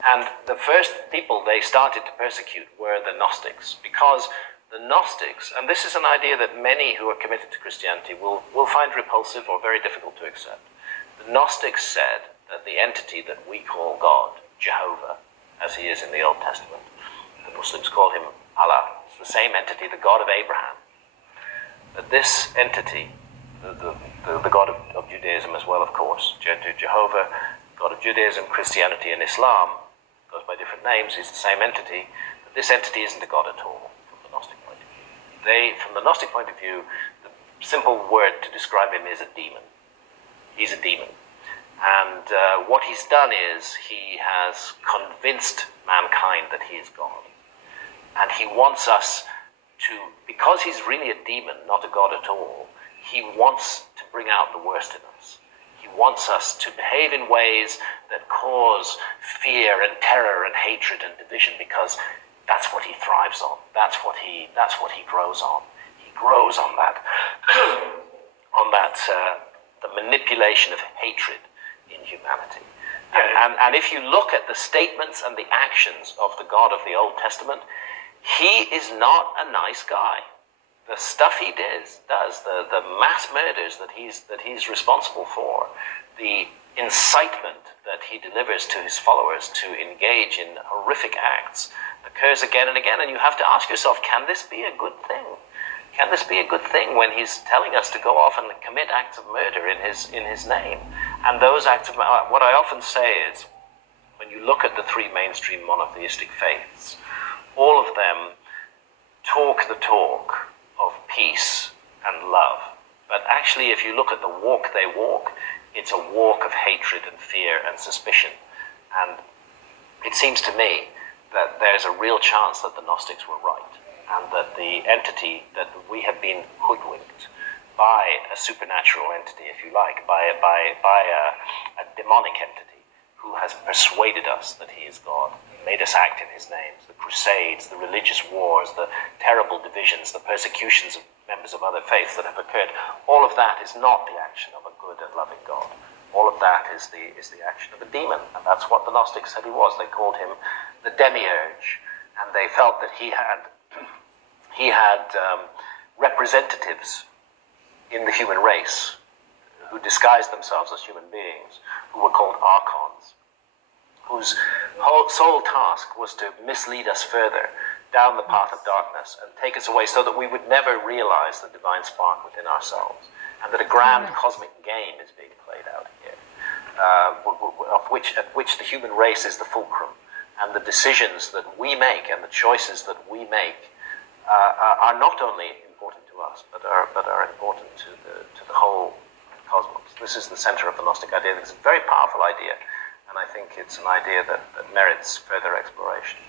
And the first people they started to persecute were the Gnostics, because the Gnostics, and this is an idea that many who are committed to Christianity will find repulsive or very difficult to accept. The Gnostics said that the entity that we call God, Jehovah, as he is in the Old Testament, the Muslims call him Allah, it's the same entity, the God of Abraham, that this entity, the God of Judaism as well, of course, Jehovah, God of Judaism, Christianity, and Islam, goes by different names, he's the same entity, but this entity isn't a God at all from the Gnostic point of view. From the Gnostic point of view, the simple word to describe him is a demon. He's a demon. And what he's done is he has convinced mankind that he is God. And he wants us to, because he's really a demon, not a God at all, he wants to bring out the worst in us. He wants us to behave in ways that cause fear and terror and hatred and division, because that's what he thrives on. That's what he grows on. He grows on that, the manipulation of hatred in humanity. And if you look at the statements and the actions of the God of the Old Testament, he is not a nice guy. The stuff he does, the mass murders that he's responsible for, the incitement that he delivers to his followers to engage in horrific acts occurs again and again, and you have to ask yourself, can this be a good thing? Can this be a good thing when he's telling us to go off and commit acts of murder in his name? And those acts of what I often say is, when you look at the three mainstream monotheistic faiths, all of them talk the talk of peace and love. But actually, if you look at the walk they walk, it's a walk of hatred and fear and suspicion. And it seems to me that there's a real chance that the Gnostics were right, and that the entity that we have been hoodwinked by, a supernatural entity, if you like, by a demonic entity who has persuaded us that he is God, made us act in his name. The Crusades, the religious wars, the terrible divisions, the persecutions of members of other faiths that have occurred, all of that is not the action of a good and loving God. All of that is the action of a demon, and that's what the Gnostics said he was. They called him the demiurge, and they felt that he had representatives in the human race who disguised themselves as human beings, who were called archons, whose whole sole task was to mislead us further down the path of darkness and take us away so that we would never realize the divine spark within ourselves, and that a grand cosmic game is being played out here, at which the human race is the fulcrum, and the decisions that we make and the choices that we make are not only important to us, but are important to the whole cosmos. This is the center of the Gnostic idea. It's a very powerful idea, and I think it's an idea that merits further exploration.